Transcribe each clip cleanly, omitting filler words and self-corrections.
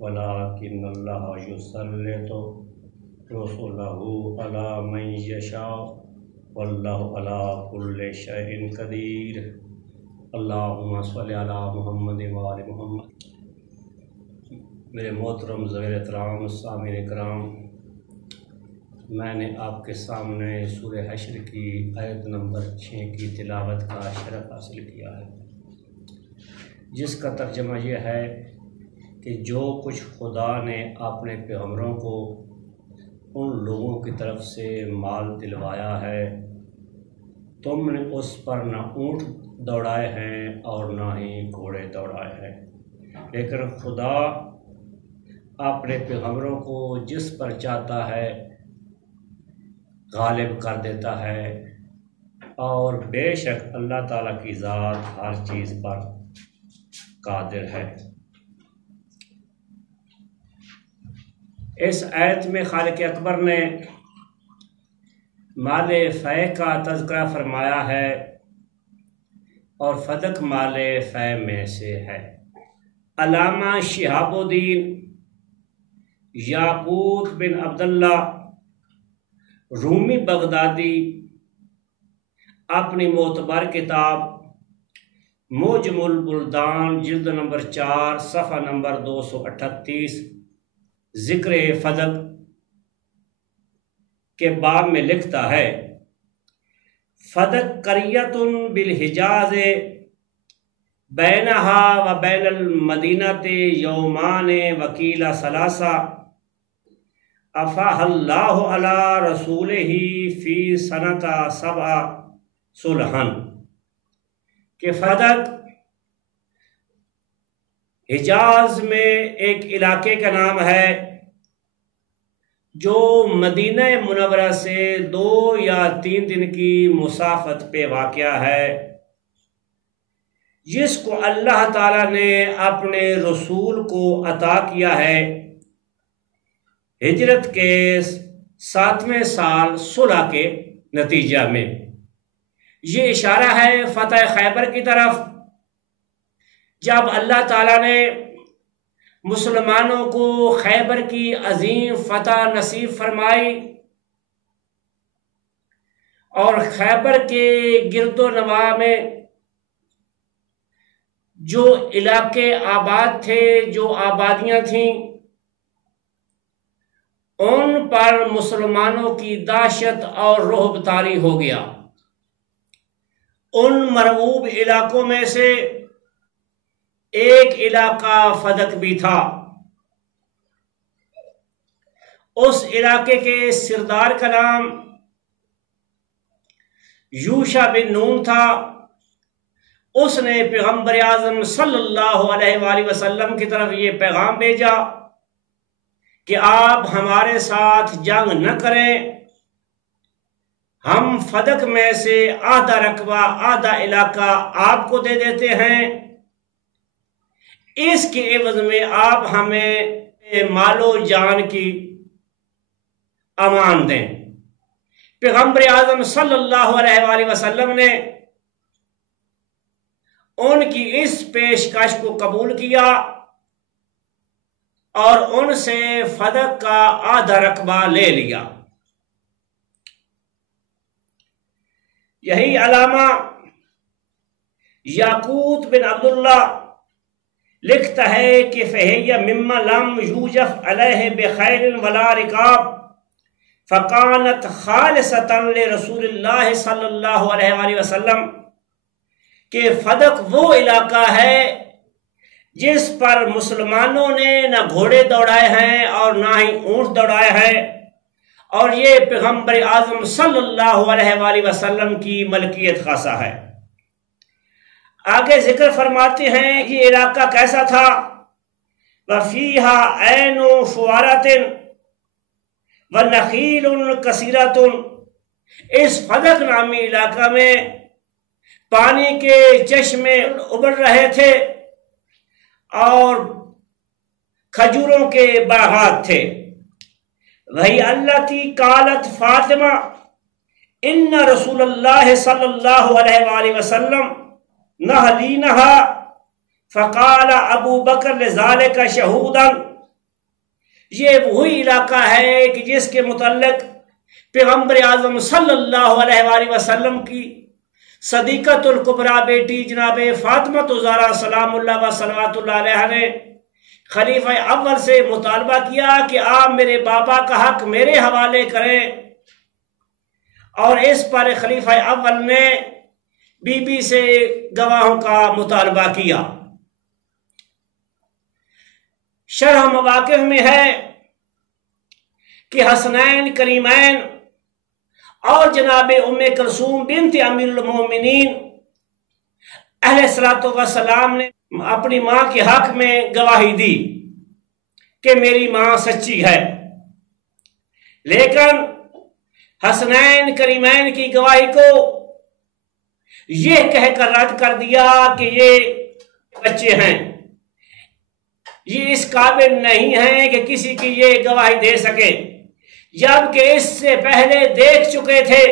ولکن اللہ یسلط رسلہ علی من یشاء واللہ علی کل شیء قدیر۔ اللہم صلی علی محمد وآل محمد۔ میرے محترم ذویر احترام سامعین کرام، میں نے آپ کے سامنے سورہ حشر کی آیت نمبر 6 کی تلاوت کا شرف حاصل کیا ہے، جس کا ترجمہ یہ ہے کہ جو کچھ خدا نے اپنے پیغمبروں کو ان لوگوں کی طرف سے مال دلوایا ہے، تم نے اس پر نہ اونٹ دوڑائے ہیں اور نہ ہی گھوڑے دوڑائے ہیں، لیکن خدا اپنے پیغمبروں کو جس پر چاہتا ہے غالب کر دیتا ہے، اور بے شک اللہ تعالیٰ کی ذات ہر چیز پر قادر ہے۔ اس آیت میں خالق اکبر نے مال فے کا تذکرہ فرمایا ہے، اور فدق مال فے میں سے ہے۔ علامہ شہاب الدین یاقوت بن عبداللہ رومی بغدادی اپنی معتبر کتاب موجم البلدان جلد نمبر 4 صفحہ نمبر 238 ذکر فدق کے باب میں لکھتا ہے، فدق قریۃ بالحجاز بینہا و بین المدینۃ یومان وکیل ثلاثہ افاہ اللہ علی رسولہ فی سنۃ 7 صلحً، کہ فدق حجاز میں ایک علاقے کا نام ہے جو مدینہ منورہ سے 2 یا 3 دن کی مسافت پہ واقع ہے، جس کو اللہ تعالیٰ نے اپنے رسول کو عطا کیا ہے ہجرت کے 7ویں سال صلح کے نتیجہ میں۔ یہ اشارہ ہے فتح خیبر کی طرف، جب اللہ تعالیٰ نے مسلمانوں کو خیبر کی عظیم فتح نصیب فرمائی اور خیبر کے گرد و نواح میں جو علاقے آباد تھے، جو آبادیاں تھیں، ان پر مسلمانوں کی دہشت اور رعب طاری ہو گیا۔ ان مرعوب علاقوں میں سے ایک علاقہ فدق بھی تھا۔ اس علاقے کے سردار کا نام یوشع بن نون تھا۔ اس نے پیغمبر اعظم صلی اللہ علیہ وآلہ وسلم کی طرف یہ پیغام بھیجا کہ آپ ہمارے ساتھ جنگ نہ کریں، ہم فدق میں سے آدھا رقبہ آدھا علاقہ آپ کو دے دیتے ہیں، اس کے عوض میں آپ ہمیں مال و جان کی امان دیں۔ پیغمبر اعظم صلی اللہ علیہ وآلہ وسلم نے ان کی اس پیشکش کو قبول کیا اور ان سے فدق کا آدھا رقبہ لے لیا۔ یہی علامہ یاقوت بن عبداللہ لکھتا ہے کہ فَهِيَ مِمَّا لَمْ يُوجَفْ عَلَيْهِ بِخَيْرٍ وَلَا رِقَابٍ فَقَانَتْ خَالِصَةً لِرَسُولِ اللَّهِ صلی اللہ علیہ وآلہ وسلم، کہ فدق وہ علاقہ ہے جس پر مسلمانوں نے نہ گھوڑے دوڑائے ہیں اور نہ ہی اونٹ دوڑائے ہیں، اور یہ پیغمبر اعظم صلی اللہ علیہ وآلہ وسلم کی ملکیت خاصہ ہے۔ آگے ذکر فرماتے ہیں یہ علاقہ کیسا تھا، وَفِيهَا عَيْنُ فُوَارَةٍ وَنَخِيلٌ كَثِيرَةٌ، اس فدق نامی علاقہ میں پانی کے چشمے ابل رہے تھے اور کھجوروں کے باغات تھے۔ وہی التی قالت فاطمہ ان رسول اللہ صلی اللہ علیہ وآلہ وسلم نہلینہا فقال ابو بکر لذالک شہودا یہ وہی علاقہ ہے کہ جس کے متعلق پیغمبر اعظم صلی اللہ علیہ وآلہ وسلم کی صدیقۃ الکبریٰ بیٹی جناب فاطمہ الزہرا سلام اللہ و صلوات اللہ علیہ نے خلیفہ اول سے مطالبہ کیا کہ آپ میرے بابا کا حق میرے حوالے کریں، اور اس پر خلیفہ اول نے بی بی سے گواہوں کا مطالبہ کیا۔ شرح مواقف میں ہے کہ حسنین کریمین اور جناب ام کلثوم بنت امیر المومنین اہل الصلوۃ والسلام نے اپنی ماں کے حق میں گواہی دی کہ میری ماں سچی ہے، لیکن حسنین کریمین کی گواہی کو یہ کہہ کر رد کر دیا کہ یہ بچے ہیں، یہ اس قابل نہیں ہیں کہ کسی کی یہ گواہی دے سکے، جبکہ اس سے پہلے دیکھ چکے تھے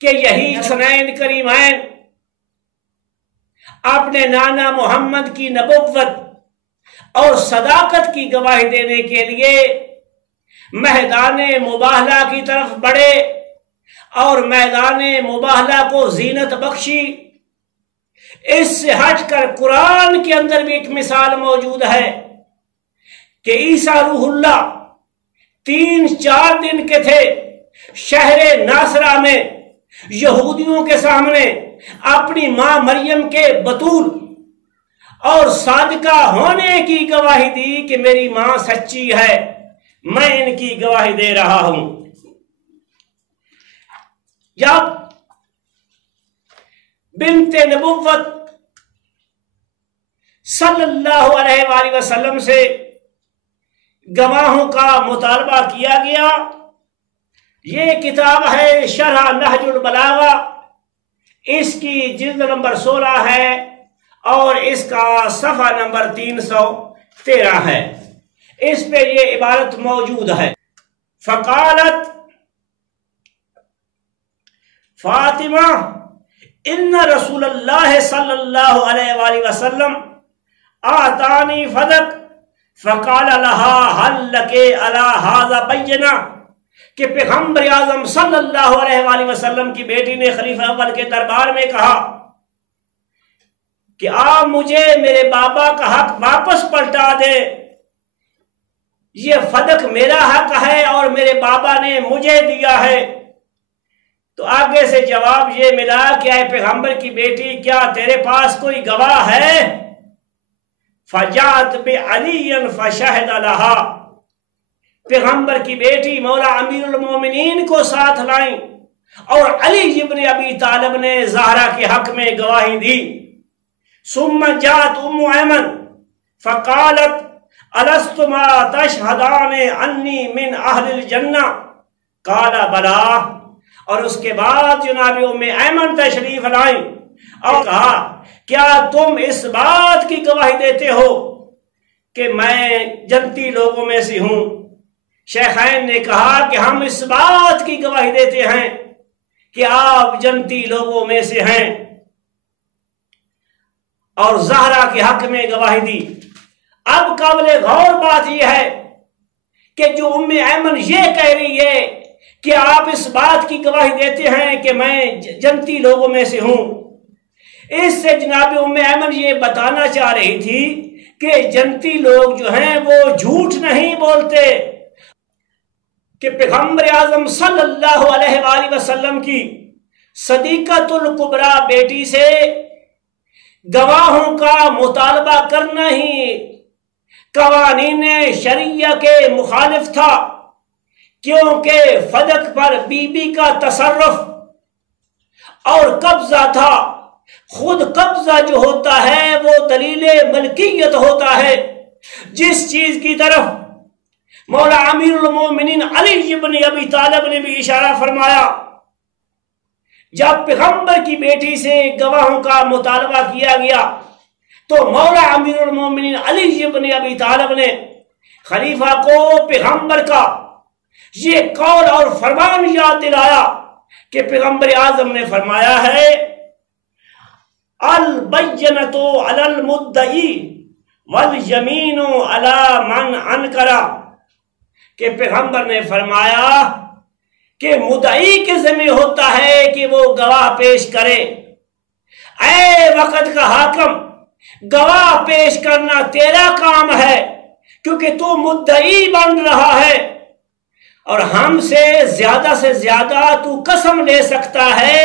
کہ یہی حسنین کریمین اپنے نانا محمد کی نبوت اور صداقت کی گواہی دینے کے لیے میدان مباہلہ کی طرف بڑھے اور میدان مباہلہ کو زینت بخشی۔ اس سے ہٹ کر قرآن کے اندر بھی ایک مثال موجود ہے کہ عیسیٰ روح اللہ 3-4 دن کے تھے شہر ناصرہ میں یہودیوں کے سامنے اپنی ماں مریم کے بطول اور صادقہ ہونے کی گواہی دی کہ میری ماں سچی ہے، میں ان کی گواہی دے رہا ہوں۔ جب بنت نبوت صلی اللہ علیہ وآلہ وسلم سے گواہوں کا مطالبہ کیا گیا، یہ کتاب ہے شرح نہج البلاغہ، اس کی جلد نمبر 16 ہے اور اس کا صفحہ نمبر 313 ہے، اس پہ یہ عبارت موجود ہے۔ فقالت فاطمہ ان رسول اللہ صلی اللہ علیہ وآلہ وسلم آتانی فدق فقال لها هل لك على هذا بینہ، کہ پیغمبر اعظم صلی اللہ علیہ وآلہ وسلم کی بیٹی نے خلیفہ اول کے دربار میں کہا کہ آپ مجھے میرے بابا کا حق واپس پلٹا دے، یہ فدق میرا حق ہے اور میرے بابا نے مجھے دیا ہے۔ تو آگے سے جواب یہ ملا کہ اے پیغمبر کی بیٹی، کیا تیرے پاس کوئی گواہ ہے؟ فجاءت بعلی فشہد لہا، پیغمبر کی بیٹی مولا امیر المومنین کو ساتھ لائیں اور علی ابن ابی طالب نے زہرا کے حق میں گواہی دی۔ ثم جاءت ام ایمن فقالت الستما تشہدان انی من اہل الجنہ قال بلا، اور اس کے بعد جناب ام ایمن تشریف لائیں اور کہا کیا تم اس بات کی گواہی دیتے ہو کہ میں جنتی لوگوں میں سے ہوں؟ شیخین نے کہا کہ ہم اس بات کی گواہی دیتے ہیں کہ آپ جنتی لوگوں میں سے ہیں، اور زہرا کے حق میں گواہی دی۔ اب قابل غور بات یہ ہے کہ جو ام ایمن یہ کہہ رہی ہے کہ آپ اس بات کی گواہی دیتے ہیں کہ میں جنتی لوگوں میں سے ہوں، اس سے جناب ام ایمن یہ بتانا چاہ رہی تھی کہ جنتی لوگ جو ہیں وہ جھوٹ نہیں بولتے، کہ پیغمبر اعظم صلی اللہ علیہ وآلہ وسلم کی صدیقۃ الکبریٰ بیٹی سے گواہوں کا مطالبہ کرنا ہی قوانین شریعہ کے مخالف تھا، کیونکہ فدق پر بی بی کا تصرف اور قبضہ تھا۔ خود قبضہ جو ہوتا ہے وہ دلیل ملکیت ہوتا ہے، جس چیز کی طرف مولا امیر المومنین علی ابن ابی طالب نے بھی اشارہ فرمایا۔ جب پیغمبر کی بیٹی سے گواہوں کا مطالبہ کیا گیا تو مولا امیر المومنین علی ابن ابی طالب نے خلیفہ کو پیغمبر کا یہ قول اور فرمان یاد دلایا کہ پیغمبر اعظم نے فرمایا ہے البینۃ علی المدعی والیمین علی من انکر کہ پیغمبر نے فرمایا کہ مدعی کے ذمہ ہوتا ہے کہ وہ گواہ پیش کرے۔ اے وقت کا حاکم، گواہ پیش کرنا تیرا کام ہے، کیونکہ تو مدعی بن رہا ہے اور ہم سے زیادہ تو قسم لے سکتا ہے،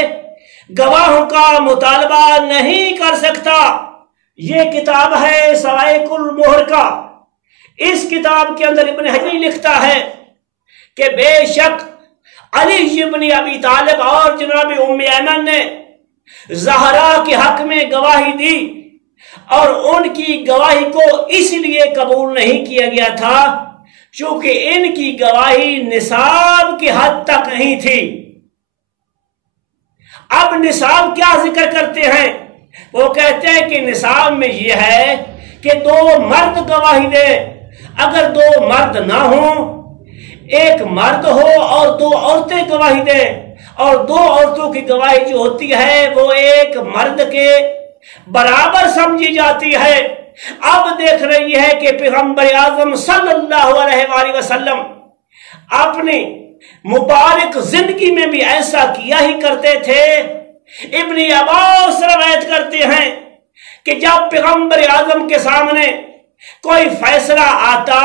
گواہوں کا مطالبہ نہیں کر سکتا۔ یہ کتاب ہے سوائق المہر کا۔ اس کتاب کے اندر ابن حجر لکھتا ہے کہ بے شک علی ابن ابی طالب اور جناب ام ایمن نے زہرا کے حق میں گواہی دی، اور ان کی گواہی کو اس لیے قبول نہیں کیا گیا تھا چونکہ ان کی گواہی نصاب کی حد تک نہیں تھی۔ اب نصاب کیا ذکر کرتے ہیں؟ وہ کہتے ہیں کہ نصاب میں یہ ہے کہ 2 مرد گواہی دیں۔ اگر 2 مرد نہ ہوں، ایک مرد ہو اور 2 عورتیں گواہی دیں، اور 2 عورتوں کی گواہی جو ہوتی ہے وہ ایک مرد کے برابر سمجھی جاتی ہے۔ اب دیکھ رہی ہے کہ پیغمبر اعظم صلی اللہ علیہ وآلہ وسلم اپنی مبارک زندگی میں بھی ایسا کیا ہی کرتے تھے۔ ابن عباس روایت کرتے ہیں کہ جب پیغمبر اعظم کے سامنے کوئی فیصلہ آتا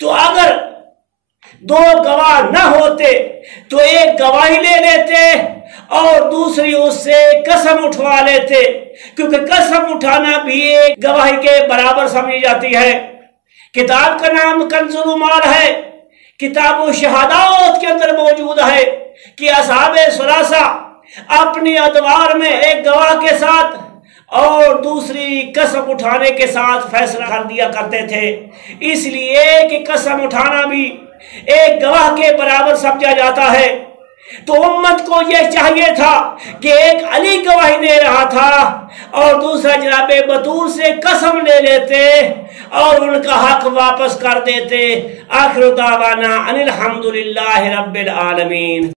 تو اگر 2 گواہ نہ ہوتے تو ایک گواہی لے لیتے اور دوسری اس سے قسم اٹھوا لیتے، کیونکہ قسم اٹھانا بھی ایک گواہی کے برابر سمجھی جاتی ہے۔ کتاب کا نام کنز المال ہے، کتاب و شہادات کے اندر موجود ہے کہ اصحاب ثلاثہ اپنی ادوار میں ایک گواہ کے ساتھ اور دوسری قسم اٹھانے کے ساتھ فیصلہ کر دیا کرتے تھے، اس لیے کہ قسم اٹھانا بھی ایک گواہ کے برابر سمجھا جاتا ہے۔ تو امت کو یہ چاہیے تھا کہ ایک علی گواہی دے رہا تھا اور دوسرا جناب بطور سے قسم لے لیتے اور ان کا حق واپس کر دیتے۔ آخر دعوانا ان الحمدللہ رب العالمین۔